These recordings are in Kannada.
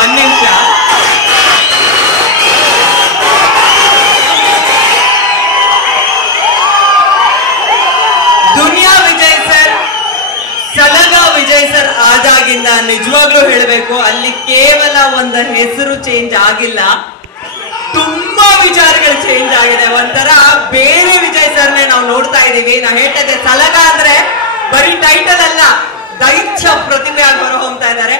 ಒಂದ್ ನಿಮಿಷ. ದುನಿಯಾ ವಿಜಯ್ ಸರ್, ಸಲಗ ವಿಜಯ್ ಸರ್ ಆದಾಗಿಂದ ನಿಜವಾಗ್ಲೂ ಹೇಳಬೇಕು, ಅಲ್ಲಿ ಕೇವಲ ಒಂದು ಹೆಸರು ಚೇಂಜ್ ಆಗಿಲ್ಲ, ತುಂಬಾ ವಿಚಾರಗಳು ಚೇಂಜ್ ಆಗಿದೆ. ಒಂಥರ ಬೇರೆ ವಿಜಯ್ ಸರ್ನೇ ನಾವು ನೋಡ್ತಾ ಇದೀವಿ. ನಾ ಹೇಳ್ತಾ ಸಲಗ ಅಂದ್ರೆ ಬರೀ ಟೈಟಲ್ ಅಲ್ಲ, ದೈತ್ಯ ಪ್ರತಿಭೆ ಆಗಿ ಹೊರ ಹೋಗ್ತಾ ಇದ್ದಾರೆ.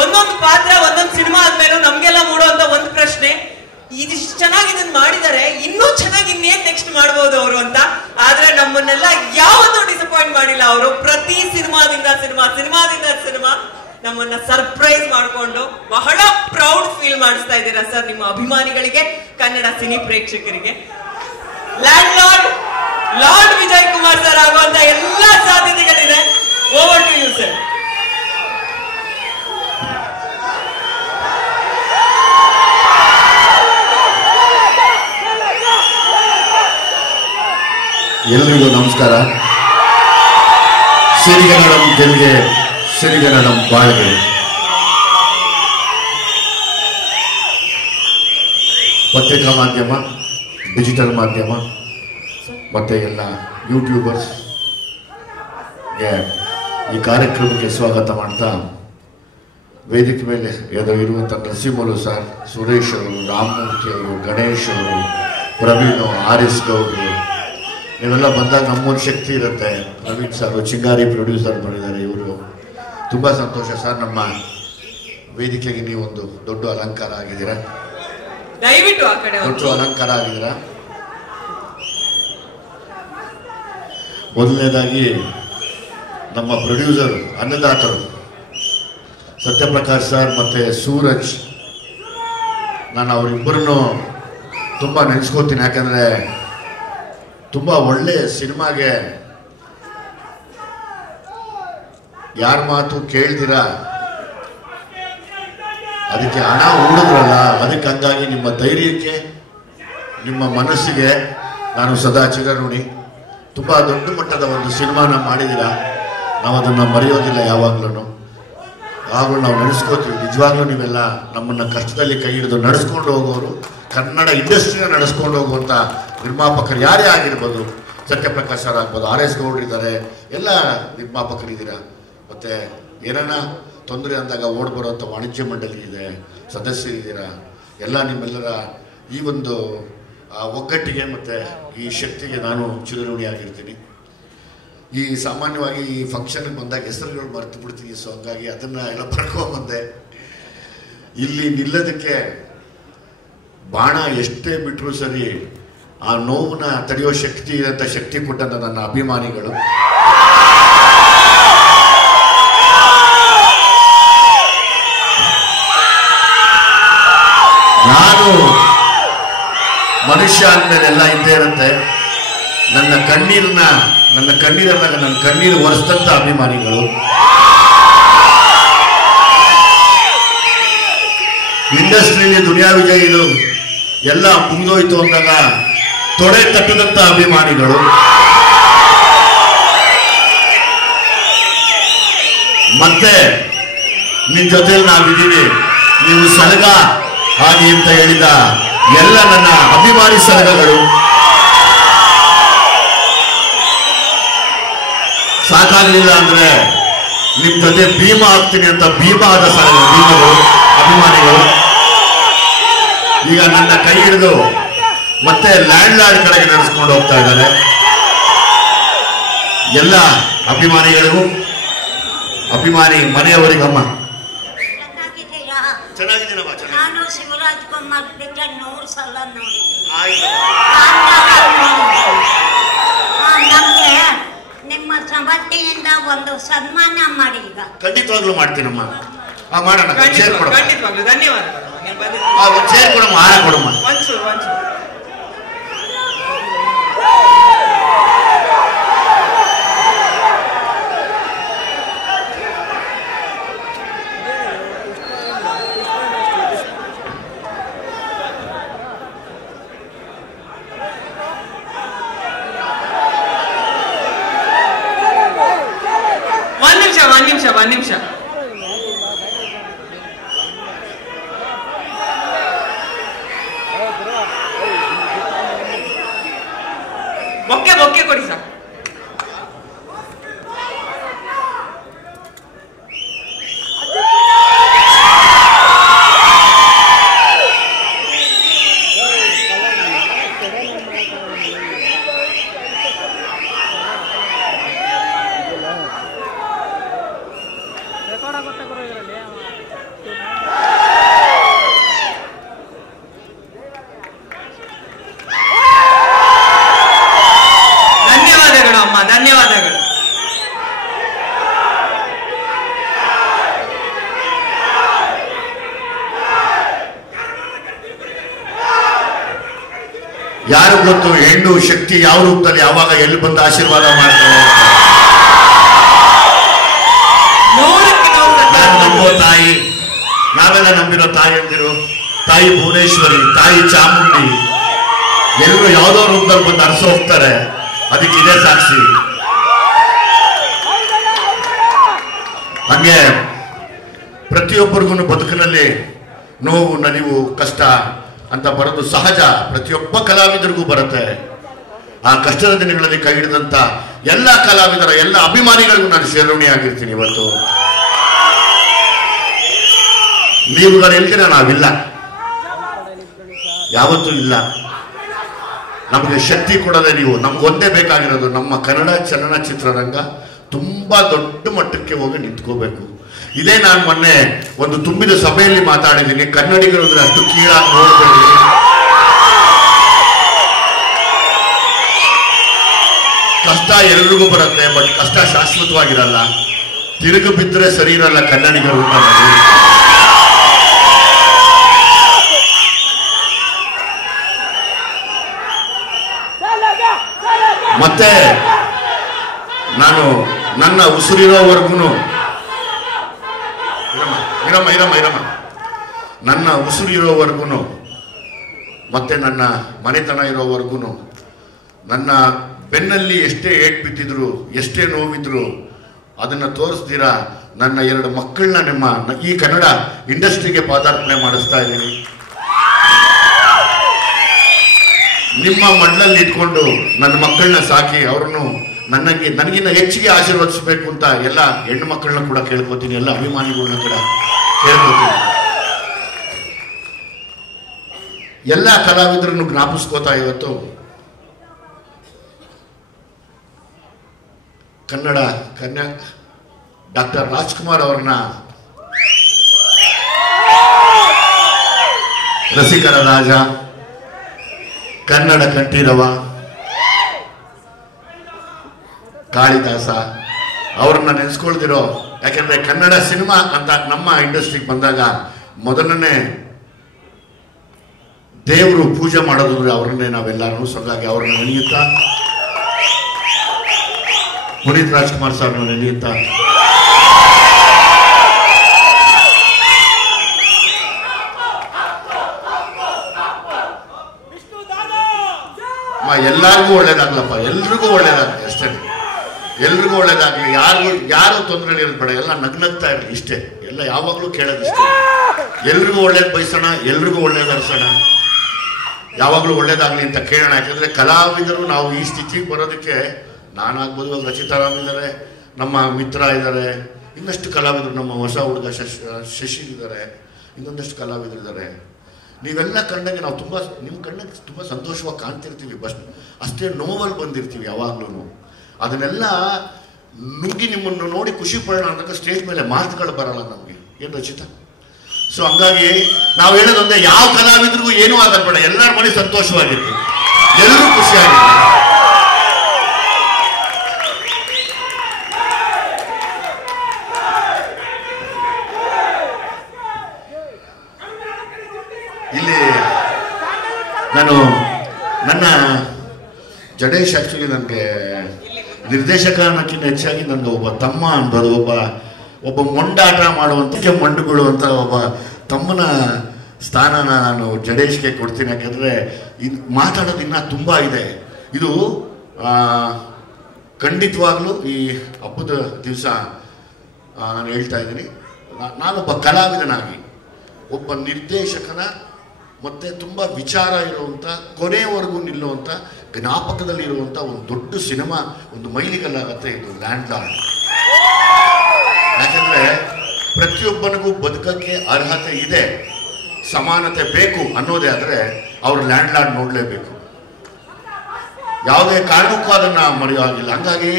ಒಂದೊಂದು ಪಾತ್ರ ಒಂದೊಂದು ಸಿನಿಮಾ ಆದ್ಮೇಲೂ ನಮ್ಗೆಲ್ಲ ಮೂಡುವಂತ ಒಂದು ಪ್ರಶ್ನೆ, ಇದಿಷ್ಟು ಚೆನ್ನಾಗಿ ಇದನ್ನ ಮಾಡಿದ್ದಾರೆ, ಇನ್ನೂ ಚೆನ್ನಾಗಿ ಇನ್ನೇನ್ ನೆಕ್ಸ್ಟ್ ಮಾಡ್ಬೋದು ಅವರು ಅಂತ. ಆದ್ರೆ ನಮ್ಮನ್ನೆಲ್ಲ ಯಾವತ್ತೂ ಡಿಸಪಾಯಿಂಟ್ ಮಾಡಿಲ್ಲ ಅವರು. ಪ್ರತಿ ಸಿನಿಮಾದಿಂದ ಸಿನಿಮಾ ನಮ್ಮನ್ನ ಸರ್ಪ್ರೈಸ್ ಮಾಡ್ಕೊಂಡು ಬಹಳ ಪ್ರೌಡ್ ಫೀಲ್ ಮಾಡಿಸ್ತಾ ಇದ್ದೀರಾ ಸರ್, ನಿಮ್ಮ ಅಭಿಮಾನಿಗಳಿಗೆ, ಕನ್ನಡ ಸಿನಿ ಪ್ರೇಕ್ಷಕರಿಗೆ. ಲಾರ್ಡ್ ವಿಜಯ್ ಕುಮಾರ್ ಸರ್ ಆಗುವಂತ ಎಲ್ಲಾ ಸಾಧ್ಯತೆಗಳಿದೆ. Over to you sir. ಎಲ್ರಿಗೂ ನಮಸ್ಕಾರ. ಸಿರಿಗನ್ನಡಂ ಗೆಲ್ಗೆ, ಸಿರಿಗನ್ನಡಂ ಬಾಳ್ಗೆ. ಪತ್ರಿಕಾ ಮಾಧ್ಯಮ, ಡಿಜಿಟಲ್ ಮಾಧ್ಯಮ ಮತ್ತು ಎಲ್ಲ ಯೂಟ್ಯೂಬರ್ಸ್ಗೆ ಈ ಕಾರ್ಯಕ್ರಮಕ್ಕೆ ಸ್ವಾಗತ ಮಾಡ್ತಾ, ವೇದಿಕೆ ಮೇಲೆ ಇರುವಂಥ ನರಸಿಂಹರು ಸರ್, ಸುರೇಶ್ ಅವರು, ರಾಮಮೂರ್ತಿ ಅವರು, ಗಣೇಶ್ ಅವರು, ಪ್ರವೀಣ್, ಆರ್.ಎಸ್. ಗೌಡ್ರು, ನೀವೆಲ್ಲ ಬಂದಾಗ ನಮ್ಮೊಂದು ಶಕ್ತಿ ಇರುತ್ತೆ. ಪ್ರವೀಣ್ ಸರ್, ಚಿಂಗಾರಿ ಪ್ರೊಡ್ಯೂಸರ್ ಮಾಡಿದ್ದಾರೆ. ಇವರು ತುಂಬ ಸಂತೋಷ ಸರ್. ನಮ್ಮ ವೇದಿಕೆಗೆ ನೀವೊಂದು ದೊಡ್ಡ ಅಲಂಕಾರ ಆಗಿದ್ದೀರಾ, ದಯವಿಟ್ಟು ಆ ಕಡೆ ದೊಡ್ಡ ಅಲಂಕಾರ ಆಗಿದ್ದೀರಾ. ಮೊದಲನೇದಾಗಿ ನಮ್ಮ ಪ್ರೊಡ್ಯೂಸರ್, ಅನ್ನದಾತರು ಸತ್ಯಪ್ರಕಾಶ್ ಸರ್ ಮತ್ತು ಸೂರಜ್, ನಾನು ಅವರಿಬ್ಬರನ್ನು ತುಂಬ ನೆನೆಸ್ಕೋತೀನಿ. ಯಾಕಂದರೆ ತುಂಬ ಒಳ್ಳೆಯ ಸಿನಿಮಾಗೆ ಯಾರ ಮಾತು ಕೇಳ್ದಿರ ಅದಕ್ಕೆ ಹಣ ಹೂಡಿದ್ರಲ್ಲ, ಅದಕ್ಕೆ ಹಂಗಾಗಿ ನಿಮ್ಮ ಧೈರ್ಯಕ್ಕೆ, ನಿಮ್ಮ ಮನಸ್ಸಿಗೆ ನಾನು ಸದಾ ಚಿರಋಣಿ. ತುಂಬ ದೊಡ್ಡ ಮಟ್ಟದ ಒಂದು ಸಿನಿಮಾನ ಮಾಡಿದ್ದೀರ, ನಾವು ಅದನ್ನು ಮರೆಯೋದಿಲ್ಲ ಯಾವಾಗಲೂ. ಯಾವಾಗಲೂ ನಾವು ನಡೆಸ್ಕೋತೀವಿ. ನಿಜವಾಗ್ಲೂ ನೀವೆಲ್ಲ ನಮ್ಮನ್ನು ಕಷ್ಟದಲ್ಲಿ ಕೈ ಹಿಡಿದು ನಡೆಸ್ಕೊಂಡು ಹೋಗೋರು, ಕನ್ನಡ ಇಂಡಸ್ಟ್ರಿನ ನಡೆಸ್ಕೊಂಡು ಹೋಗುವಂಥ ನಿರ್ಮಾಪಕರು ಯಾರೇ ಆಗಿರ್ಬೋದು, ಸತ್ಯಪ್ರಕಾಶ್ ಸರ್ ಆಗ್ಬೋದು, ಆರ್.ಎಸ್. ಗೌಡ್ರಿದ್ದಾರೆ, ಎಲ್ಲ ನಿರ್ಮಾಪಕರಿದ್ದೀರಾ. ಮತ್ತು ಏನಾನ ತೊಂದರೆ ಅಂದಾಗ ಓಡ್ ಬರುವಂಥ ವಾಣಿಜ್ಯ ಮಂಡಳಿ ಇದೆ, ಸದಸ್ಯರಿದ್ದೀರಾ. ಎಲ್ಲ ನಿಮ್ಮೆಲ್ಲರ ಈ ಒಂದು ಒಗ್ಗಟ್ಟಿಗೆ ಮತ್ತು ಈ ಶಕ್ತಿಗೆ ನಾನು ಚಿರಋಣಿಯಾಗಿರ್ತೀನಿ. ಈ ಸಾಮಾನ್ಯವಾಗಿ ಈ ಫಂಕ್ಷನ್ಗೆ ಬಂದಾಗ ಹೆಸರುಗಳು ಮರೆತು ಬಿಡ್ತೀನಿ. ಸೊ ಹಂಗಾಗಿ ಅದನ್ನು ಎಲ್ಲ ಬರ್ಕೊಂಬಂದೆ. ಇಲ್ಲಿ ನಿಲ್ಲೋದಕ್ಕೆ ಬಾಣ ಎಷ್ಟೇ ಬಿಟ್ಟರು ಸರಿ, ಆ ನೋವನ್ನ ತಡೆಯೋ ಶಕ್ತಿ ಇರೋಂಥ ಶಕ್ತಿ ಕೊಟ್ಟಂತ ನನ್ನ ಅಭಿಮಾನಿಗಳು. ನಾನು ಮನುಷ್ಯ ಅಂದಮೇಲೆ ಎಲ್ಲ ಇದ್ದೇ ಇರುತ್ತೆ. ನನ್ನ ಕಣ್ಣೀರನ್ನಾಗ ನನ್ನ ಕಣ್ಣೀರು ಒರೆಸಿದಂಥ ಅಭಿಮಾನಿಗಳು. ಇಂಡಸ್ಟ್ರಿಯಲ್ಲಿ ದುನಿಯಾ ವಿಜಯ್ ಇದು ಎಲ್ಲ ಮುಗಿದೋಯ್ತು ಅಂದಾಗ ತೊಡೆ ತಟ್ಟದಂಥ ಅಭಿಮಾನಿಗಳು. ಮತ್ತೆ ನಿನ್ ಜೊತೆಲಿ ನಾವಿದ್ದೀವಿ, ನೀವು ಸಲಗ ಆಗಿ ಅಂತ ಹೇಳಿದ ಎಲ್ಲ ನನ್ನ ಅಭಿಮಾನಿ ಸಲಗಗಳು. ಸಾಕಾಗಲಿಲ್ಲ ಅಂದ್ರೆ ನಿಮ್ ಜೊತೆ ಭೀಮ ಆಗ್ತೀನಿ ಅಂತ ಭೀಮ ಆದ ಭೀಮಗಳು ಅಭಿಮಾನಿಗಳು. ಈಗ ನನ್ನ ಕೈ ಹಿಡಿದು ಮತ್ತೆ ಲ್ಯಾಂಡ್ ಲಾರ್ಡ್ ಕಡೆಗೆ ನಡೆಸ್ಕೊಂಡು ಹೋಗ್ತಾ ಇದ್ದಾರೆ. ಎಲ್ಲ ಅಭಿಮಾನಿಗಳಿಗೂ, ಅಭಿಮಾನಿ ಮನೆಯವರಿಗಮ್ಮ ಚೆನ್ನಾಗಿದ್ದೀನಮ್ಮ. ನಾನು ಶಿವರಾಜ್ ಕುಮಾರ್ ಪಿಕ್ಚರ್ 100 ಸಲ ನೋಡಿ. ನಮ್ಗೆ ನಿಮ್ಮ ಸಂಬಂಧಿಯಿಂದ ಒಂದು ಸನ್ಮಾನ ಮಾಡಿ. ಈಗ ಖಂಡಿತವಾಗ್ಲೂ ಮಾಡ್ತೀನಮ್ಮ. ಮಾಡೋಣ, ಚೇರ್ ಕೊಡಮ್ಮ. ಖಂಡಿತವಾಗ್ಲೂ ಧನ್ಯವಾದ. ಚೇರ್ ಕೊಡಮ್ಮ, ಹಾರ ಕೊಡಮ್ಮ. ಒಂದ್ ನಿಮಿಷ ಮೊಕ್ಕೆ ಮೊಕ್ಕೆ ಕೊಡಿ ಸರ್. ಧನ್ಯವಾದಗಳು ಅಮ್ಮ, ಧನ್ಯವಾದಗಳು. ಯಾರು ಗೊತ್ತು ಹೆಣ್ಣು ಶಕ್ತಿ ಯಾವ ರೂಪದಲ್ಲಿ ಯಾವಾಗ ಎಲ್ಲಿ ಬಂದು ಆಶೀರ್ವಾದ ಮಾಡ್ತಾರೆ. ನಾನು ನಂಬೋ ತಾಯಿ, ನಾವೆಲ್ಲ ನಂಬಿರೋ ತಾಯಿ ಅಂದಿರು, ತಾಯಿ ಭುವನೇಶ್ವರಿ, ತಾಯಿ ಚಾಮುಂಡಿ, ಎಲ್ಲರೂ ಯಾವುದೋ ರೂಪದಲ್ಲಿ ಬಂದು ಅರಸ ಹೋಗ್ತಾರೆ. ಅದಕ್ಕೆ ಇದೇ ಸಾಕ್ಷಿ. ಹಂಗೆ ಪ್ರತಿಯೊಬ್ಬರಿಗೂ ಬದುಕಿನಲ್ಲಿ ನೋವು, ನಲಿವು, ಕಷ್ಟ ಅಂತ ಬರೋದು ಸಹಜ. ಪ್ರತಿಯೊಬ್ಬ ಕಲಾವಿದರಿಗೂ ಬರುತ್ತೆ. ಆ ಕಷ್ಟದ ದಿನಗಳಲ್ಲಿ ಕೈ ಹಿಡಿದಂತ ಎಲ್ಲ ಕಲಾವಿದರ ಎಲ್ಲ ಅಭಿಮಾನಿಗಳಿಗೂ ನಾನು ಶಿರೋಣಿಯಾಗಿರ್ತೀನಿ. ಇವತ್ತು ನೀವುಗಳಿಲ್ದಿರ ನಾವಿಲ್ಲ, ಯಾವತ್ತೂ ಇಲ್ಲ. ನಮಗೆ ಶಕ್ತಿ ಕೊಡೋದೇ ನೀವು. ನಮ್ಗೊಂದೇ ಬೇಕಾಗಿರೋದು ನಮ್ಮ ಕನ್ನಡ ಚಲನಚಿತ್ರರಂಗ ತುಂಬಾ ದೊಡ್ಡ ಮಟ್ಟಕ್ಕೆ ಹೋಗಿ ನಿಂತ್ಕೋಬೇಕು. ಇದೇ ನಾನು ಮೊನ್ನೆ ಒಂದು ತುಂಬಿದ ಸಭೆಯಲ್ಲಿ ಮಾತಾಡಿದ್ದೀನಿ. ಕನ್ನಡಿಗರು ಅಂದ್ರೆ ಅಷ್ಟು ಕೀಳಾಗಿ ನೋಡ್ಬೇಡಿ. ಕಷ್ಟ ಎಲ್ರಿಗೂ ಬರುತ್ತೆ, ಬಟ್ ಕಷ್ಟ ಶಾಶ್ವತವಾಗಿರಲ್ಲ. ತಿರುಗು ಬಿದ್ದರೆ ಸರಿ ಇರಲ್ಲ ಕನ್ನಡಿಗರು ಅಂತ. ಮತ್ತೆ ನಾನು ನನ್ನ ಉಸಿರಿರೋವರೆಗೂ ನನ್ನ ಉಸಿರಿರೋವರೆಗೂ ಮತ್ತೆ ನನ್ನ ಮನೆತನ ಇರೋವರೆಗೂ ನನ್ನ ಬೆನ್ನಲ್ಲಿ ಎಷ್ಟೇ ಏಟ್ ಬಿದ್ದಿದ್ರು, ಎಷ್ಟೇ ನೋವಿದ್ರು ಅದನ್ನು ತೋರಿಸ್ತೀರಾ ನನ್ನ 2 ಮಕ್ಕಳನ್ನ ನಿಮ್ಮ ಈ ಕನ್ನಡ ಇಂಡಸ್ಟ್ರಿಗೆ ಪಾದಾರ್ಪಣೆ ಮಾಡಿಸ್ತಾ ಇದ್ದೀನಿ. ನಿಮ್ಮ ಮಣ್ಣಲ್ಲಿ ಇಟ್ಕೊಂಡು ನನ್ನ ಮಕ್ಕಳನ್ನ ಸಾಕಿ ಅವ್ರನ್ನು ನನಗಿನ್ನ ಹೆಚ್ಚಿಗೆ ಆಶೀರ್ವದಿಸಬೇಕು ಅಂತ ಎಲ್ಲ ಹೆಣ್ಣು ಮಕ್ಕಳನ್ನ ಕೂಡ ಕೇಳ್ಕೊತೀನಿ, ಎಲ್ಲ ಅಭಿಮಾನಿಗಳನ್ನ ಕೂಡ ಕೇಳ್ಕೊತೀನಿ. ಎಲ್ಲ ಕಲಾವಿದರನ್ನು ಜ್ಞಾಪಿಸ್ಕೋತಾ ಇವತ್ತು ಕನ್ನಡ ಡಾಕ್ಟರ್ ರಾಜ್ಕುಮಾರ್ ಅವ್ರನ್ನ ರಸಿಕರ ರಾಜ, ಕನ್ನಡ ಕಂಠೀರವ, ಕಾಳಿದಾಸ ಅವ್ರನ್ನ ನೆನೆಸ್ಕೊಳ್ದಿರೋ. ಯಾಕೆಂದ್ರೆ ಕನ್ನಡ ಸಿನಿಮಾ ಅಂತ ನಮ್ಮ ಇಂಡಸ್ಟ್ರಿಗೆ ಬಂದಾಗ ಮೊದಲನೇ ದೇವರು ಪೂಜೆ ಮಾಡೋದು ಅವ್ರನ್ನೇ ನಾವೆಲ್ಲರೂ. ಹಾಗಾಗಿ ಅವ್ರನ್ನ ನೆನೆಯುತ್ತಾ, ಪುನೀತ್ ರಾಜ್ಕುಮಾರ್ ಸರ್ನ ನೆನೆಯುತ್ತಾ, ಎಲ್ಲರಿಗೂ ಒಳ್ಳೇದಾಗ್ಲಪ್ಪ, ಎಲ್ರಿಗೂ ಒಳ್ಳೇದಾಗ್ಲಿ ಅಷ್ಟೇ. ಎಲ್ರಿಗೂ ಒಳ್ಳೇದಾಗ್ಲಿ, ಯಾರು ತೊಂದರೆ ಇರೋದು ಬೇಡ, ಎಲ್ಲ ನಗ್ನಗ್ತಾ ಇರಲಿ ಇಷ್ಟೇ. ಎಲ್ಲ ಯಾವಾಗ್ಲೂ ಕೇಳೋದಿಷ್ಟೇ. ಎಲ್ರಿಗೂ ಒಳ್ಳೇದು ಬಯಸೋಣ, ಎಲ್ರಿಗೂ ಒಳ್ಳೇದು ಅರ್ಸೋಣ, ಯಾವಾಗ್ಲೂ ಒಳ್ಳೇದಾಗ್ಲಿ ಅಂತ ಕೇಳೋಣ. ಯಾಕಂದ್ರೆ ಕಲಾವಿದರು ನಾವು ಈ ಸ್ಥಿತಿಗೆ ಬರೋದಕ್ಕೆ ನಾನಾಗ್ಬೋದು, ಇವಾಗ ರಚಿತಾರಾಮ್ ಇದ್ದಾರೆ, ನಮ್ಮ ಮಿತ್ರ ಇದ್ದಾರೆ, ಇನ್ನಷ್ಟು ಕಲಾವಿದರು, ನಮ್ಮ ಹೊಸ ಹುಡುಗ ಶಶಿ ಇದ್ದಾರೆ, ಇನ್ನೊಂದಷ್ಟು ಕಲಾವಿದರು ಇದ್ದಾರೆ. ನೀವೆಲ್ಲ ಕಂಡಂಗೆ ನಾವು ತುಂಬ ನಿಮ್ಮ ಕಣ್ಣಿಗೆ ತುಂಬ ಸಂತೋಷವಾಗಿ ಕಾಣ್ತಿರ್ತೀವಿ, ಬಸ್ ಅಷ್ಟೇ ನೋವಲ್ಲಿ ಬಂದಿರ್ತೀವಿ ಯಾವಾಗ್ಲೂ. ಅದನ್ನೆಲ್ಲ ನುಗ್ಗಿ ನಿಮ್ಮನ್ನು ನೋಡಿ ಖುಷಿ ಪಡೋಣ ಅಂದಾಗ ಸ್ಟೇಜ್ ಮೇಲೆ ಮಾತುಗಳು ಬರಲ್ಲ ನಮಗೆ, ಏನು ರಚಿತಾ? ಸೊ ಹಂಗಾಗಿ ನಾವು ಹೇಳೋದೊಂದೇ, ಯಾವ ಕಲಾವಿದ್ರಿಗೂ ಏನೂ ಆಗಲ್ಲ ಬೇಡ, ಎಲ್ಲರ ಮನೆ ಸಂತೋಷವಾಗಿರ್ತೀವಿ, ಎಲ್ಲರೂ ಖುಷಿಯಾಗಿರ್ತೀವಿ. ಇಲ್ಲಿ ನಾನು ನನ್ನ ಜಡೇಶ್ ಆಕ್ಚುಲಿ ನನಗೆ ನಿರ್ದೇಶಕ ಅನ್ನೋಕ್ಕಿಂತ ಹೆಚ್ಚಾಗಿ ನನಗೆ ಒಬ್ಬ ತಮ್ಮ ಅನ್ಬೋದು, ಒಬ್ಬ ಮೊಂಡಾಟ ಮಾಡುವಂಥ ಮೊಂಡುಗಳು ಅಂತ ಒಬ್ಬ ತಮ್ಮನ ಸ್ಥಾನನ ನಾನು ಜಡೇಶ್ಗೆ ಕೊಡ್ತೀನಿ. ಯಾಕೆಂದರೆ ಇದು ಮಾತಾಡೋದು ಇನ್ನೂ ತುಂಬ ಇದೆ. ಇದು ಖಂಡಿತವಾಗ್ಲೂ ಈ ಹಬ್ಬದ ದಿವಸ ನಾನು ಹೇಳ್ತಾ ಇದ್ದೀನಿ, ನಾನೊಬ್ಬ ಕಲಾವಿದನಾಗಿ ಒಬ್ಬ ನಿರ್ದೇಶಕನ ಮತ್ತು ತುಂಬ ವಿಚಾರ ಇರುವಂಥ, ಕೊನೆಯವರೆಗೂ ನಿಲ್ಲುವಂಥ, ಜ್ಞಾಪಕದಲ್ಲಿರುವಂಥ ಒಂದು ದೊಡ್ಡ ಸಿನಿಮಾ, ಒಂದು ಮೈಲಿಗಲ್ಲಾಗತ್ತೆ ಇದು ಲ್ಯಾಂಡ್ ಲಾರ್ಡ್. ಯಾಕೆಂದರೆ ಪ್ರತಿಯೊಬ್ಬನಿಗೂ ಬದುಕಕ್ಕೆ ಅರ್ಹತೆ ಇದೆ, ಸಮಾನತೆ ಬೇಕು ಅನ್ನೋದೇ ಆದರೆ ಅವರು ಲ್ಯಾಂಡ್ ಲಾರ್ಡ್ ನೋಡಲೇಬೇಕು. ಯಾವುದೇ ಕಾರಣಕ್ಕೂ ಅದನ್ನು ಮರೆಯೋಗಿಲ್ಲ. ಹಂಗಾಗಿ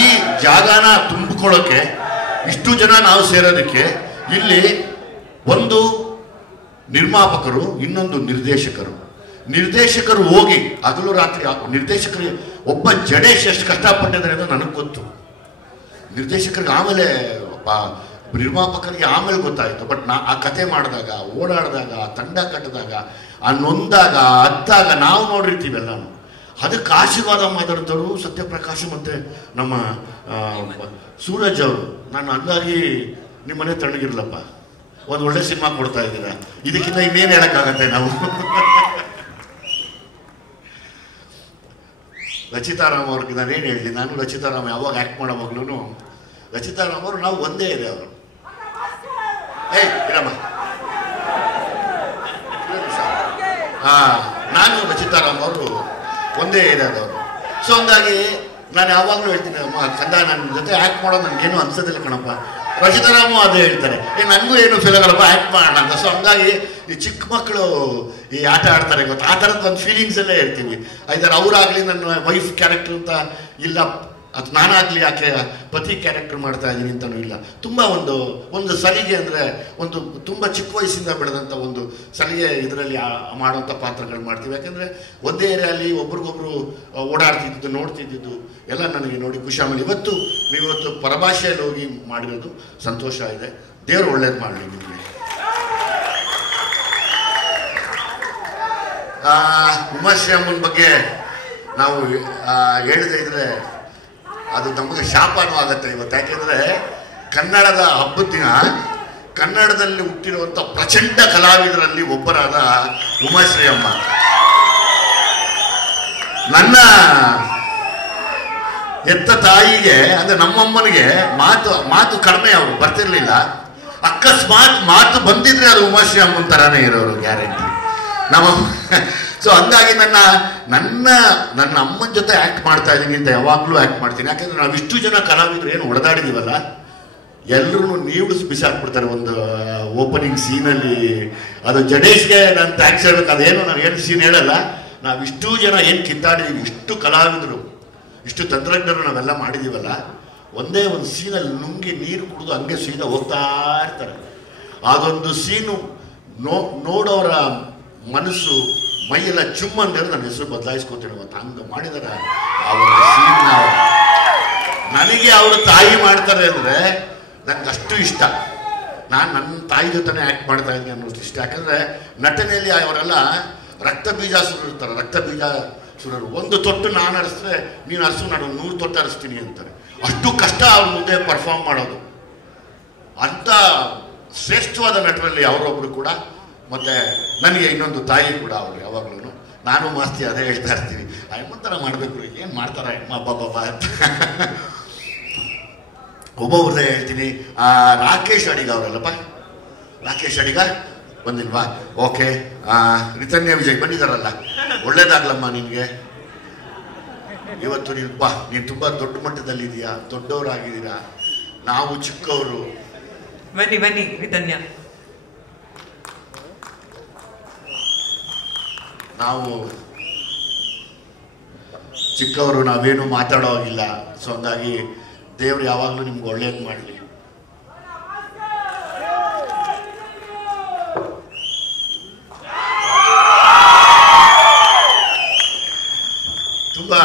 ಈ ಜಾಗನ ತುಂಬಿಕೊಳ್ಳೋಕ್ಕೆ ಇಷ್ಟು ಜನ ನಾವು ಸೇರೋದಕ್ಕೆ ಇಲ್ಲಿ ಒಂದು ನಿರ್ಮಾಪಕರು, ಇನ್ನೊಂದು ನಿರ್ದೇಶಕರು ಹೋಗಿ ಹಗಲು ರಾತ್ರಿ ನಿರ್ದೇಶಕರಿಗೆ ಒಬ್ಬ ಜಡೇಶ್ ಎಷ್ಟು ಕಷ್ಟಪಟ್ಟಿದ್ದಾರೆ ಅಂತ ನನಗೆ ಗೊತ್ತು. ನಿರ್ದೇಶಕರಿಗೆ ಆಮೇಲೆ ನಿರ್ಮಾಪಕರಿಗೆ ಆಮೇಲೆ ಗೊತ್ತಾಯಿತು. ಬಟ್ ಆ ಕತೆ ಮಾಡಿದಾಗ, ಓಡಾಡಿದಾಗ, ತಂಡ ಕಟ್ಟಿದಾಗ, ಆ ನೊಂದಾಗ, ಅದ್ದಾಗ ನಾವು ನೋಡಿರ್ತೀವಿ ಎಲ್ಲಾನು. ಅದಕ್ಕೆ ಆಶೀರ್ವಾದ ಮಾತಾಡ್ತವರು ಸತ್ಯಪ್ರಕಾಶ್ ಮತ್ತು ನಮ್ಮ ಸೂರಜ್ ಅವರು. ನಾನು ಹಂಗಾಗಿ ನಿಮ್ಮನೆ ತಣ್ಣಗಿರ್ಲಪ್ಪ, ಒಂದು ಒಳ್ಳೆ ಸಿನಿಮಾ ಕೊಡ್ತಾ ಇದ್ದೀರಾ, ಇದಕ್ಕಿಂತ ಇನ್ನೇನು ಹೇಳಕ್ಕಾಗತ್ತೆ ನಾವು. ರಚಿತಾರಾಮ್ ಅವ್ರಿಗೆ ನಾನೇನು ಹೇಳಿ, ನಾನು ರಚಿತಾರಾಮ್ ಯಾವಾಗ ಆ್ಯಕ್ಟ್ ಮಾಡೋವಾಗ್ಲೂ ರಚಿತಾರಾಮ್ ಅವರು ನಾವು ಒಂದೇ ಇದೆ. ಅವರು ಇರಮ್ಮ, ನಾನು ರಚಿತಾರಾಮ್ ಅವರು ಒಂದೇ ಏರಿಯಾದವರು. ಸೊ ಹಂಗಾಗಿ ನಾನು ಯಾವಾಗಲೂ ಹೇಳ್ತೀನಿ, ಅಮ್ಮ ಕಂದ ನನ್ನ ಜೊತೆ ಆ್ಯಕ್ಟ್ ಮಾಡೋದು ನನಗೇನು ಅನ್ಸೋದಿಲ್ಲ ಕಣಪ್ಪ. ರಚಿತಾರಾಮು ಅದೇ ಹೇಳ್ತಾರೆ, ನನಗೂ ಏನು ಫೀಲಾಗಲ್ಲಪ್ಪ ಆ್ಯಕ್ಟ್ ಮಾಡೋಣ ಅಂತ. ಸೊ ಹಂಗಾಗಿ ಈ ಚಿಕ್ಕ ಮಕ್ಕಳು ಈ ಆಟ ಆಡ್ತಾರೆ ಗೊತ್ತಾ, ಆ ಥರದ್ದು ಒಂದು ಫೀಲಿಂಗ್ಸಲ್ಲೇ ಇರ್ತೀವಿ. ಐದಾರು ಅವರಾಗಲಿ ನನ್ನ ವೈಫ್ ಕ್ಯಾರೆಕ್ಟರ್ ಅಂತ ಇಲ್ಲ, ಅದು ನಾನಾಗಲಿ ಯಾಕೆ ಪತಿ ಕ್ಯಾರೆಕ್ಟರ್ ಮಾಡ್ತಾ ಇದ್ದೀನಿ ಅಂತಲೂ ಇಲ್ಲ. ತುಂಬ ಒಂದು ಸಲಿಗೆ ಅಂದರೆ ಒಂದು ತುಂಬ ಚಿಕ್ಕ ವಯಸ್ಸಿಂದ ಬೆಳೆದಂಥ ಒಂದು ಸಲಿಗೆ ಇದರಲ್ಲಿ ಮಾಡೋಂಥ ಪಾತ್ರಗಳು ಮಾಡ್ತೀವಿ. ಯಾಕೆಂದರೆ ಒಂದೇ ಏರಿಯಲ್ಲಿ ಒಬ್ರಿಗೊಬ್ರು ಓಡಾಡ್ತಿದ್ದು ನೋಡ್ತಿದ್ದು ಎಲ್ಲ ನನಗೆ ನೋಡಿ ಖುಷಿ. ಆಮೇಲೆ ನೀವತ್ತು ಪರಭಾಷೆಯಲ್ಲಿ ಹೋಗಿ ಮಾಡಿರೋದು ಸಂತೋಷ ಇದೆ. ದೇವರು ಒಳ್ಳೇದು ಮಾಡಲಿ ನಿಮಗೆ. ಉಮಾಶ್ರೀ ಅಮ್ಮನ ಬಗ್ಗೆ ನಾವು ಹೇಳದೇ ಇದ್ರೆ ಅದು ನಮಗೆ ಶಾಪನೂ ಆಗುತ್ತೆ ಇವತ್ತು. ಯಾಕೆಂದರೆ ಕನ್ನಡದ ಹಬ್ಬದ ದಿನ ಕನ್ನಡದಲ್ಲಿ ಹುಟ್ಟಿರುವಂಥ ಪ್ರಚಂಡ ಕಲಾವಿದರಲ್ಲಿ ಒಬ್ಬರಾದ ಉಮಾಶ್ರೀ ಅಮ್ಮ ನನ್ನ ಎತ್ತ ತಾಯಿಗೆ, ಅಂದರೆ ನಮ್ಮಮ್ಮನಿಗೆ ಮಾತು ಕಡಿಮೆ, ಅವರು ಬರ್ತಿರ್ಲಿಲ್ಲ. ಅಕಸ್ಮಾತ್ ಮಾತು ಬಂದಿದ್ರೆ ಅದು ಉಮಾಶ್ರೀ ಅಮ್ಮನ ಥರನೇ ಇರೋರು ಗ್ಯಾರಂಟಿ ನಮ್ಮ. ಸೊ ಹಂಗಾಗಿ ನನ್ನ ಅಮ್ಮನ ಜೊತೆ ಆ್ಯಕ್ಟ್ ಮಾಡ್ತಾ ಇದ್ದೀನಿ ಅಂತ ಯಾವಾಗಲೂ ಆ್ಯಕ್ಟ್ ಮಾಡ್ತೀನಿ. ಯಾಕೆಂದರೆ ನಾವು ಇಷ್ಟು ಜನ ಕಲಾವಿದರು ಏನು ಹೊಡೆದಾಡಿದೀವಲ್ಲ, ಎಲ್ಲರೂ ನೀವಿಡಿಸಿ ಬಿಸಾಕ್ಬಿಡ್ತಾರೆ ಒಂದು ಓಪನಿಂಗ್ ಸೀನಲ್ಲಿ. ಅದು ಜಡೇಶ್ಗೆ ನಾನು ಥ್ಯಾಂಕ್ಸ್ ಹೇಳ್ಬೇಕು, ಅದೇನು ನಾನು ಏನು ಸೀನ್ ಹೇಳಲ್ಲ. ನಾವು ಇಷ್ಟು ಜನ ಏನು ಕಿತ್ತಾಡಿದೀವಿ, ಇಷ್ಟು ಕಲಾವಿದರು, ಇಷ್ಟು ತಂತ್ರಜ್ಞರು ನಾವೆಲ್ಲ ಮಾಡಿದ್ದೀವಲ್ಲ, ಒಂದೇ ಒಂದು ಸೀನಲ್ಲಿ ನುಂಗಿ ನೀರು ಕುಡಿದು ಹಂಗೆ ಸೀದಾ ಹೋಗ್ತಾ ಇರ್ತಾರೆ. ಅದೊಂದು ಸೀನು ನೋಡೋರ ಮನಸ್ಸು ಮೈಯೆಲ್ಲ ಚುಮ್ಮಂದ್ರೆ ನನ್ನ ಹೆಸರು ಬದಲಾಯಿಸ್ಕೊತೀನಿ ಅಂತ ಹಂಗೆ ಮಾಡಿದಾರೆ ಆ ಒಂದು ಸೀನ್. ನನಗೆ ಅವರು ತಾಯಿ ಮಾಡ್ತಾರೆ ಅಂದರೆ ನಂಗೆ ಅಷ್ಟು ಇಷ್ಟ. ನಾನು ನನ್ನ ತಾಯಿ ಜೊತೆನೇ ಆ್ಯಕ್ಟ್ ಮಾಡ್ತಾ ಇದ್ದೀನಿ ಅನ್ನೋದು ಇಷ್ಟ. ಯಾಕಂದರೆ ನಟನೆಯಲ್ಲಿ ಅವರೆಲ್ಲ ರಕ್ತ ಬೀಜಾಸುರರು ಇರ್ತಾರೆ. ರಕ್ತ ಬೀಜಾಸುರರು ಒಂದು ತೊಟ್ಟು ನಾನು ಹರಿಸಿದ್ರೆ ನೀನು ಹರಿಸು, ನಾನು 100 ತೊಟ್ಟು ಹರಿಸ್ತೀನಿ ಅಂತಾರೆ. ಅಷ್ಟು ಕಷ್ಟ ಅವ್ರ ಮುಂದೆ ಪರ್ಫಾರ್ಮ್ ಮಾಡೋದು. ಅಂಥ ಶ್ರೇಷ್ಠವಾದ ನಟರಲ್ಲಿ ಅವರೊಬ್ಬರು ಕೂಡ. ಮತ್ತು ನನಗೆ ಇನ್ನೊಂದು ತಾಯಿ ಕೂಡ ಅವರು. ಯಾವಾಗಲೂ ನಾನು ಮಾಸ್ತಿ ಅದೇ ಹೇಳ್ತಾ ಇರ್ತೀವಿ, ಅಮ್ಮಂತರ ಮಾಡಬೇಕು, ಏನು ಮಾಡ್ತಾರೆ ಅಮ್ಮ ಅಂತ. ಒಬ್ಬೊಬ್ರದೇ ಹೇಳ್ತೀನಿ. ರಾಕೇಶ್ ಅಡಿಗ ಅವರಲ್ಲಪ್ಪ, ರಾಕೇಶ್ ಅಡಿಗ ಬಂದಿಲ್ವಾ? ಓಕೆ. ರಿತನ್ಯ ವಿಜಯ್ ಬಂದಿದ್ದಾರಲ್ಲ, ಒಳ್ಳೇದಾಗ್ಲಮ್ಮ ನಿನಗೆ. ಇವತ್ತು ನೀನು ತುಂಬ ದೊಡ್ಡ ಮಟ್ಟದಲ್ಲಿದೆಯಾ, ದೊಡ್ಡವರಾಗಿದ್ದೀರಾ, ನಾವು ಚಿಕ್ಕವರು. ಬನ್ನಿ ರಿತನ್ಯ. ನಾವು ಚಿಕ್ಕವರು, ನಾವೇನು ಮಾತಾಡೋ ಹಾಗಿಲ್ಲ. ಸೊ ಹಂಗಾಗಿ ದೇವ್ರು ಯಾವಾಗಲೂ ನಿಮ್ಗೆ ಒಳ್ಳೇದು ಮಾಡಲಿ. ತುಂಬಾ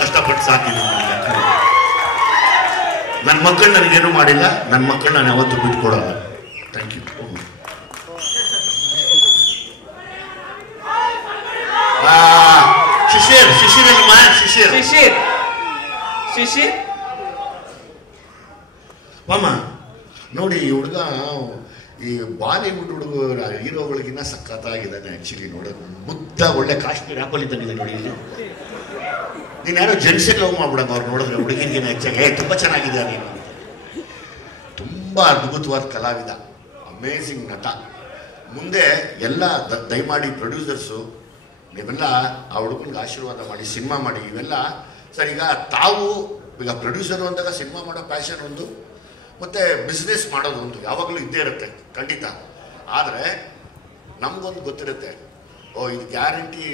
ಕಷ್ಟಪಟ್ಟು ಸಾಕಿದ್ದೀನಿ. ನನ್ನ ಮಕ್ಕಳು ನನಗೇನು ಮಾಡಿಲ್ಲ, ನನ್ನ ಮಕ್ಕಳು ನಾನು ಯಾವತ್ತೂ ಬಿಟ್ಕೊಡಲ್ಲ. Thank you. ಶಿಶಿರ್ ಮಾಮ ನೋಡಿ, ಈ ಹುಡುಗ ಈ ಬಾಲಿವುಡ್ ಹುಡುಗ ಹೀರೋಗಳಿಗಿನ್ನ ಸಖತ್ತಾಗಿದ್ದಾನೆ. ಆಕ್ಚುಲಿ ನೋಡೋದು ಮುದ್ದ, ಒಳ್ಳೆ ಕಾಶ್ಮೀರ್ ಆಪಲ್ ಇದ್ದಂಗಿದೆ ನೋಡಿ. ಇಲ್ಲಿ ನೀನು ಯಾರೋ ಜೆಂಟ್ಸಿಗೆ ಲವ್ ಮಾಡ್ಬಿಡಂಗ ಅವ್ರು ನೋಡಿದ್ರೆ ಹುಡುಗಿರಿಗಿನ ಹೆಚ್ಚಾಗಿ ತುಂಬ ಚೆನ್ನಾಗಿದೆ ನೀನು. ತುಂಬ ಅದ್ಭುತವಾದ ಕಲಾವಿದ, ಅಮೇಝಿಂಗ್ ನಟ. ಮುಂದೆ ಎಲ್ಲ ದಯಮಾಡಿ ಪ್ರೊಡ್ಯೂಸರ್ಸು ನೀವೆಲ್ಲ ಆ ಹುಡುಗನಿಗೆ ಆಶೀರ್ವಾದ ಮಾಡಿ ಸಿನಿಮಾ ಮಾಡಿ. ಇವೆಲ್ಲ ಸರ್ ಈಗ ತಾವು ಈಗ ಪ್ರೊಡ್ಯೂಸರು ಅಂದಾಗ ಸಿನಿಮಾ ಮಾಡೋ ಪ್ಯಾಷನ್ ಒಂದು, ಮತ್ತು ಬಿಸ್ನೆಸ್ ಮಾಡೋದು ಒಂದು ಯಾವಾಗಲೂ ಇದ್ದೇ ಇರುತ್ತೆ ಖಂಡಿತ. ಆದರೆ ನಮಗೊಂದು ಗೊತ್ತಿರುತ್ತೆ, ಓ ಇದು ಗ್ಯಾರಂಟಿ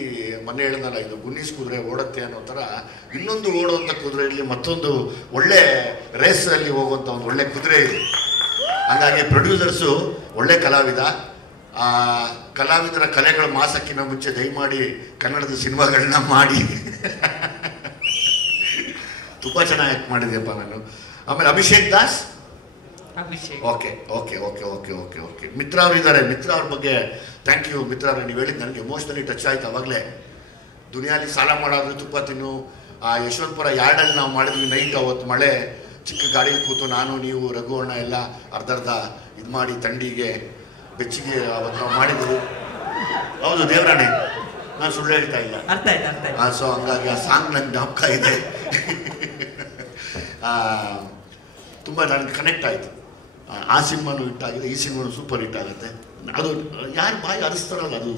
ಮೊನ್ನೆ ಹೇಳಿದ್ನಲ್ಲ ಇದು ಗುನ್ನೀಸ್ ಕುದುರೆ ಓಡುತ್ತೆ ಅನ್ನೋ ಥರ ಇನ್ನೊಂದು ಓಡುವಂಥ ಕುದುರೆಯಲ್ಲಿ ಮತ್ತೊಂದು ಒಳ್ಳೆ ರೇಸಲ್ಲಿ ಹೋಗುವಂಥ ಒಂದು ಒಳ್ಳೆ ಕುದುರೆ ಇದೆ. ಹಾಗಾಗಿ ಪ್ರೊಡ್ಯೂಸರ್ಸು ಒಳ್ಳೆ ಕಲಾವಿದ. ಕಲಾವಿದರ ಕಲೆಗಳ ಮಾಸಕ್ಕಿಂತ ಮುಂಚೆ ದಯಮಾಡಿ ಕನ್ನಡದ ಸಿನಿಮಾಗಳನ್ನ ಮಾಡಿ. ತುಂಬ ಚೆನ್ನಾಗಿ ಆ್ಯಕ್ಟ್ ಮಾಡಿದ್ಯಪ್ಪ ನಾನು. ಆಮೇಲೆ Abhishek Das, okay okay okay okay okay okay Mitra ಅವರು ಇದ್ದಾರೆ. ಮಿತ್ರ ಅವ್ರ ಬಗ್ಗೆ ಥ್ಯಾಂಕ್ ಯು ಮಿತ್ರ ಅವ್ರೆ. ನೀವು ಹೇಳಿದ್ದು ನನಗೆ ಎಮೋಷ್ನಲಿ ಟಚ್ ಆಯ್ತು ಅವಾಗಲೇ. ದುನಿಯಾಲಿ ಸಾಲ ಮಾಡೋದು ತುಪ್ಪ ತಿನ್ನು. ಆ ಯಶವಂತಪುರ ಯಾರ್ಡಲ್ಲಿ ನಾವು ಮಾಡಿದ್ವಿ ನೈಟ್, ಅವತ್ತು ಮಳೆ, ಚಿಕ್ಕ ಗಾಡೀಲಿ ಕೂತು ನಾನು ನೀವು ರಘು ಅಣ್ಣ ಎಲ್ಲ ಅರ್ಧರ್ಧ ಇದು ಮಾಡಿ ಥಂಡಿಗೆ ಬೆಚ್ಚಿಗೆ ಅವತ್ತು ನಾವು ಮಾಡಿದ್ವಿ. ಹೌದು ದೇವರಾಣೆ, ನಾನು ಸುಳ್ಳು ಹೇಳ್ತಾ ಇಲ್ಲ. ಸೊ ಹಂಗಾಗಿ ಆ ಸಾಂಗ್ ನನಗೆ ಜ್ಞಾಪಕ ಇದೆ. ತುಂಬ ನನಗೆ ಕನೆಕ್ಟ್ ಆಯಿತು. ಆ ಸಿನಿಮಾನು ಹಿಟ್ ಆಗಿದೆ, ಈ ಸಿನಿಮಾನು ಸೂಪರ್ ಹಿಟ್ ಆಗುತ್ತೆ. ಅದು ಯಾರು ಬಾಯಿ ಅರಿಸ್ತಾರಲ್ಲ ಅದು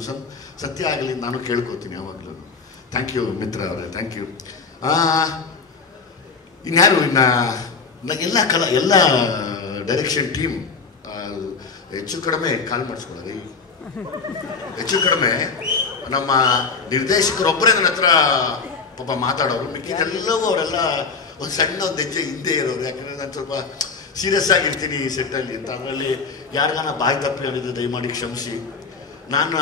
ಸತ್ಯ ಆಗಲಿ ನಾನು ಕೇಳ್ಕೊತೀನಿ ಯಾವಾಗಲೂ. ಥ್ಯಾಂಕ್ ಯು ಮಿತ್ರ ಅವರೇ, ಥ್ಯಾಂಕ್ ಯು. ಇನ್ಯಾರು ಎಲ್ಲ ಎಲ್ಲ ಡೈರೆಕ್ಷನ್ ಟೀಮ್ ಹೆಚ್ಚು ಕಡಿಮೆ ಕಾಲ್ ಮಾಡಿಸ್ಕೊಳ್ಳೋದು. ಹೆಚ್ಚು ಕಡಿಮೆ ನಮ್ಮ ನಿರ್ದೇಶಕರೊಬ್ಬರೇ ನನ್ನ ಹತ್ರ ಪಾಪ ಮಾತಾಡೋರು. ಮಿಕ್ಕಿದೆಲ್ಲವೂ ಅವರೆಲ್ಲ ಒಂದು ಸಣ್ಣ ಒಂದು ಹೆಜ್ಜೆ ಹಿಂದೆ ಇರೋರು. ಯಾಕಂದರೆ ನಾನು ಸ್ವಲ್ಪ ಸೀರಿಯಸ್ ಆಗಿರ್ತೀನಿ ಈ ಸೆಟ್ಟಲ್ಲಿ ಅಂತ. ಅದರಲ್ಲಿ ಯಾರಿಗಾನ ಬಾಯಿ ತಪ್ಪಿ ಅನ್ನೋದು ದಯಮಾಡಿ ಕ್ಷಮಿಸಿ. ನಾನು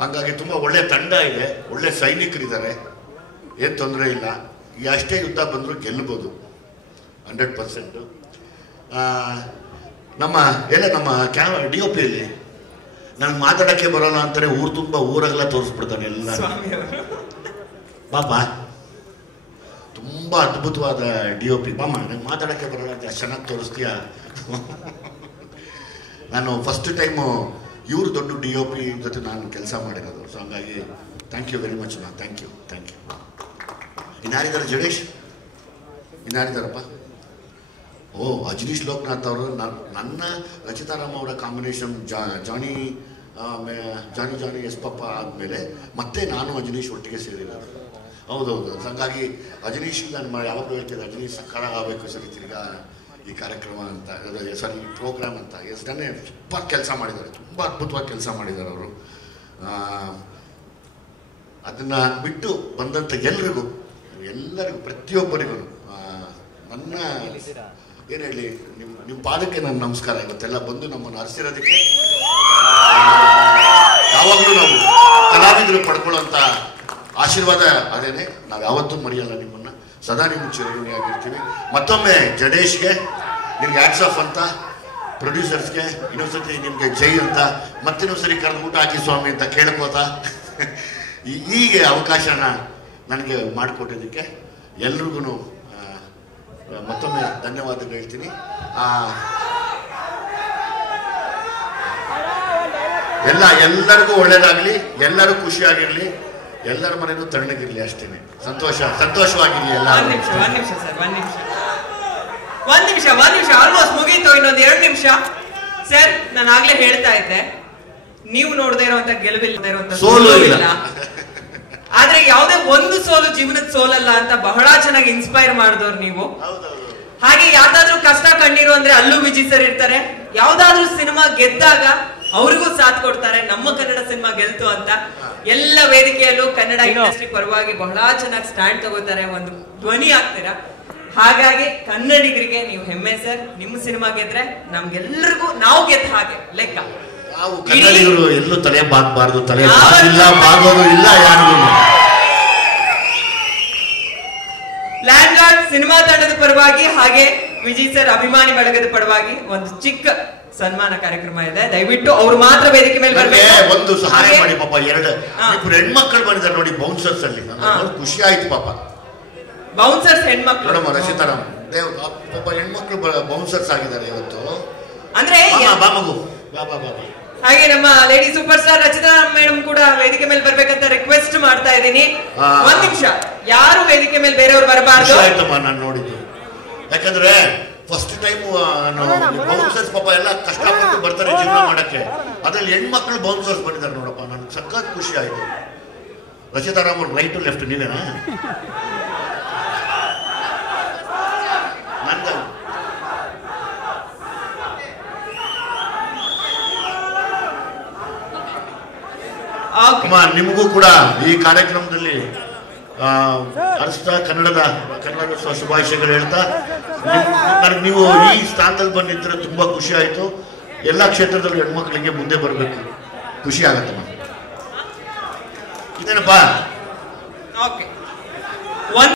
ಹಂಗಾಗಿ ತುಂಬ ಒಳ್ಳೆ ತಂಡ ಇದೆ, ಒಳ್ಳೆ ಸೈನಿಕರಿದ್ದಾರೆ, ಏನು ತೊಂದರೆ ಇಲ್ಲ. ಎಷ್ಟೇ ಯುದ್ಧ ಬಂದರೂ ಗೆಲ್ಲಬೋದು 100%. ನಮ್ಮ ಡಿ ಒ ಪಿಯಲ್ಲಿ ನನಗೆ ಮಾತಾಡೋಕ್ಕೆ ಬರೋಲ್ಲ ಅಂತಾರೆ, ಊರು ತುಂಬ ಊರಾಗೆಲ್ಲ ತೋರಿಸ್ಬಿಡ್ತಾನೆ ಎಲ್ಲ. ಬಾಬಾ ತುಂಬ ಅದ್ಭುತವಾದ ಡಿ ಒ ಪಿ. ಬಾಮ ನಂಗೆ ಮಾತಾಡೋಕ್ಕೆ ಬರೋಲ್ಲ ಅಂತ ಅಷ್ಟು ಚೆನ್ನಾಗಿ ತೋರಿಸ್ತೀಯ. ನಾನು ಫಸ್ಟ್ ಟೈಮು ಇವರು ದೊಡ್ಡ ಡಿ ಒ ಪಿ ಜೊತೆ ನಾನು ಕೆಲಸ ಮಾಡಿರೋದು. ಸೊ ಹಂಗಾಗಿ thank you very much. Thank you thank you. ಇನ್ಯಾರಿದ್ದಾರೆ? ಜಡೇಶ್ ಇನ್ಯಾರಿದ್ದಾರಪ್ಪ? ಓ ಅಜನೀಶ್ ಲೋಕನಾಥ್ ಅವರು. ನನ್ನ ರಚಿತಾರಾಮ್ ಅವರ ಕಾಂಬಿನೇಷನ್ ಜಾನಿ ಎಸ್ ಪಪ್ಪ ಆದಮೇಲೆ ಮತ್ತೆ ನಾನು ಅಜನೀಶ್ ಒಟ್ಟಿಗೆ ಸೇರಿರೋದು. ಹೌದೌದು. ಹಾಗಾಗಿ ಅಜನೀಶ್ ನಾನು ಯಾವಾಗಲೂ ಹೇಳ್ತಿದ್ದೆ, ಅಜನೀಶ್ ಸಕಾರ ಆಗಬೇಕು ಸರಿ ತಿರ್ಗಾ ಈ ಕಾರ್ಯಕ್ರಮ ಅಂತ, ಸಾರಿ ಈ ಪ್ರೋಗ್ರಾಮ್ ಅಂತ. ಎಷ್ಟನ್ನೇ ಸೂಪರ್ ಕೆಲಸ ಮಾಡಿದ್ದಾರೆ, ತುಂಬ ಅದ್ಭುತವಾಗಿ ಕೆಲಸ ಮಾಡಿದ್ದಾರೆ ಅವರು. ಅದನ್ನು ಬಿಟ್ಟು ಬಂದಂಥ ಎಲ್ಲರಿಗೂ ಪ್ರತಿಯೊಬ್ಬರಿಗೂ ನನ್ನ ಏನು ಹೇಳಿ, ನಿಮ್ಮ ಪಾದಕ್ಕೆ ನನ್ನ ನಮಸ್ಕಾರ. ಇವತ್ತೆಲ್ಲ ಬಂದು ನಮ್ಮನ್ನು ಹರಿಸಿರೋದಕ್ಕೆ ಯಾವಾಗಲೂ ನಾವು ಕಲಾವಿದರು ಪಡ್ಕೊಳ್ಳೋಂಥ ಆಶೀರ್ವಾದ ಅದೇನೆ. ನಾವು ಯಾವತ್ತೂ ಮರೆಯಲ್ಲ ನಿಮ್ಮನ್ನು, ಸದಾ ನಿಮ್ಮ ಚಿರಋಣಿಯಾಗಿರ್ತೀವಿ. ಮತ್ತೊಮ್ಮೆ ಜಡೇಶ್ಗೆ ನಿಮ್ಗೆ ಹ್ಯಾಟ್ಸ್ ಆಫ್ ಅಂತ, ಪ್ರೊಡ್ಯೂಸರ್ಸ್ಗೆ ಇನ್ನೊಂದ್ಸತಿ ನಿಮಗೆ ಜೈ ಅಂತ, ಮತ್ತಿನ್ನೊಂದ್ಸರಿ ಕರೆದು ಊಟ ಹಾಕಿ ಸ್ವಾಮಿ ಅಂತ ಕೇಳ್ಕೋತಾ ಹೀಗೆ ಅವಕಾಶನ ನನಗೆ ಮಾಡಿಕೊಟ್ಟಿದ್ದಕ್ಕೆ ಎಲ್ರಿಗೂ ಮತ್ತೊಮ್ಮೆ ಧನ್ಯವಾದಗಳು ಹೇಳ್ತೀನಿ. ಎಲ್ಲರಿಗೂ ಒಳ್ಳೇದಾಗಲಿ, ಎಲ್ಲರೂ ಖುಷಿಯಾಗಿರಲಿ, ಎಲ್ಲರ ಮನೆಯೂ ತಣ್ಣಗಿರ್ಲಿ, ಅಷ್ಟೇನೆ. ಸಂತೋಷವಾಗಿರ್ಲಿ ಎಲ್ಲ. ಒಂದ್ ನಿಮಿಷ ಆಲ್ಮೋಸ್ಟ್ ಮುಗೀತು. ಇನ್ನೊಂದು 2 ನಿಮಿಷ ಸರ್. ನಾನು ಆಗ್ಲೇ ಹೇಳ್ತಾ ಇದ್ದೆ, ನೀವು ನೋಡದೇ ಇರುವಂತ ಗೆಲುವಿಲ್ಲದೆ ಇರುವಂತ ಸೋಲು ಇಲ್ಲ. ಆದ್ರೆ ಯಾವುದೇ ಒಂದು ಸೋಲು ಜೀವನದ ಸೋಲಲ್ಲ ಅಂತ ಬಹಳ ಚೆನ್ನಾಗಿ ಇನ್ಸ್ಪೈರ್ ಮಾಡಿದವ್ರು ನೀವು. ಹಾಗೆ ಯಾವ್ದಾದ್ರು ಕಷ್ಟ ಕಣ್ಣೀರು ಅಂದ್ರೆ ಅಲ್ಲೂ ವಿಜಯ್ ಸರ್ ಇರ್ತಾರೆ. ಯಾವ್ದಾದ್ರು ಸಿನಿಮಾ ಗೆದ್ದಾಗ ಅವ್ರಿಗೂ ಸಾಥ್ ಕೊಡ್ತಾರೆ. ನಮ್ಮ ಕನ್ನಡ ಸಿನಿಮಾ ಗೆಲ್ತು ಅಂತ ಎಲ್ಲ ವೇದಿಕೆಯಲ್ಲೂ ಕನ್ನಡ ಇಂಡಸ್ಟ್ರಿ ಪರವಾಗಿ ಬಹಳ ಚೆನ್ನಾಗಿ ಸ್ಟ್ಯಾಂಡ್ ತಗೋತಾರೆ, ಒಂದು ಧ್ವನಿ ಆಗ್ತೀರಾ. ಹಾಗಾಗಿ ಕನ್ನಡಿಗರಿಗೆ ನೀವು ಹೆಮ್ಮೆ ಸರ್. ನಿಮ್ಮ ಸಿನಿಮಾ ಗೆದ್ರೆ ನಮ್ಗೆಲ್ಲರಿಗೂ ನಾವು ಗೆದ್ದ ಹಾಗೆ ಲೆಕ್ಕ. ನಾವು ಕನ್ನಡಿಗರು ಎಲ್ಲೂ ತಲೆ ಬಾಗಬಾರ್ದು, ತಲೆ ಬಾಗೋದು ಇಲ್ಲ ಯಾರಿಗೂ. ಲ್ಯಾಂಡ್ ಲಾರ್ಡ್ ಸಿನಿಮಾ ತಂಡದ ಪರವಾಗಿ ಹಾಗೆ ವಿಜಯ್ ಸರ್ ಅಭಿಮಾನಿ ಬಳಗದ ಪರವಾಗಿ ಒಂದು ಚಿಕ್ಕ ಸನ್ಮಾನ ಕಾರ್ಯಕ್ರಮ ಇದೆ. ದಯವಿಟ್ಟು ಅವ್ರು ಮಾತ್ರ ವೇದಿಕೆ ಮೇಲೆ ಬರಬೇಕು. ಒಂದು ಸಹಾಯ ಮಾಡಿ ಪಾಪ. ಇಬ್ರು ಹೆಣ್ಮಕ್ಳು ಬಂದಿದ್ದಾರೆ ನೋಡಿ ಬೌನ್ಸರ್ಸ್ ಅಲ್ಲಿ, ಖುಷಿ ಆಯ್ತು ಪಾಪ. ಬೌನ್ಸರ್ಸ್ ಹೆಣ್ಮಕ್ಳು ನೋಡಮ್ಮ, ರಚಿತಾರಾಮ್ ಪಾಪ ಹೆಣ್ಮಕ್ಳು ಬೌನ್ಸರ್ಸ್ ಆಗಿದ್ದಾರೆ ಇವತ್ತು. ಅಂದ್ರೆ ಹಾಗೆ ನಮ್ಮ lady super star Rachita Ram madam ಕೂಡ ವೇದಿಕೆ ಮೇಲೆ ಬರ್ಬೇಕಂತ ರಿಕ್ವೆಸ್ಟ್ ಮಾಡ್ತಾ ಇದ್ದೀನಿ. ಇದ್ದೀನಿ. ಒಂದ್ ನಿಮಿಷ, ಯಾರು ವೇದಿಕೆ ಮೇಲೆ ಬೇರೆಯವ್ರು ಬರಬಾರ್ದು. ಆಯ್ತಮ್ಮ, ನಾನು ನೋಡಿದ್ದು. ಯಾಕಂದ್ರೆ ಫಸ್ಟ್ ಟೈಮ್ ಬೌನ್ಸರ್ಸ್ ಪಾಪ ಎಲ್ಲ ಕಷ್ಟಪಟ್ಟು ಬರ್ತಾರೆ ಜೀವನ ಮಾಡಕ್ಕೆ, ಅದ್ರಲ್ಲಿ ಹೆಣ್ಮಕ್ಳು ಬೌನ್ಸರ್ಸ್ ಬಂದಿದ್ದಾರೆ ನೋಡಪ್ಪ, ನನ್ಗೆ ಸಖತ್ ಖುಷಿ ಆಯ್ತು. ರಚಿತಾರಾಮ್ ಅವ್ರು ರೈಟ್ ಟು ಲೆಫ್ಟ್ ನೀವೇನಾ? ನಿಮಗೂ ಕೂಡ ಈ ಕಾರ್ಯಕ್ರಮದಲ್ಲಿ ಕನ್ನಡದ ಶುಭಾಶಯಗಳು ಹೇಳ್ತಾ, ನನಗೆ ನೀವು ಈ ಸ್ಥಾನದಲ್ಲಿ ಬಂದಿದ್ರೆ ತುಂಬಾ ಖುಷಿ ಆಯ್ತು. ಎಲ್ಲ ಕ್ಷೇತ್ರದಲ್ಲೂ ಹೆಣ್ಮಕ್ಳಿಗೆ ಮುಂದೆ ಬರಬೇಕು, ಖುಷಿ ಆಗತ್ತಮ್ಮ. ಇದೇನಪ್ಪ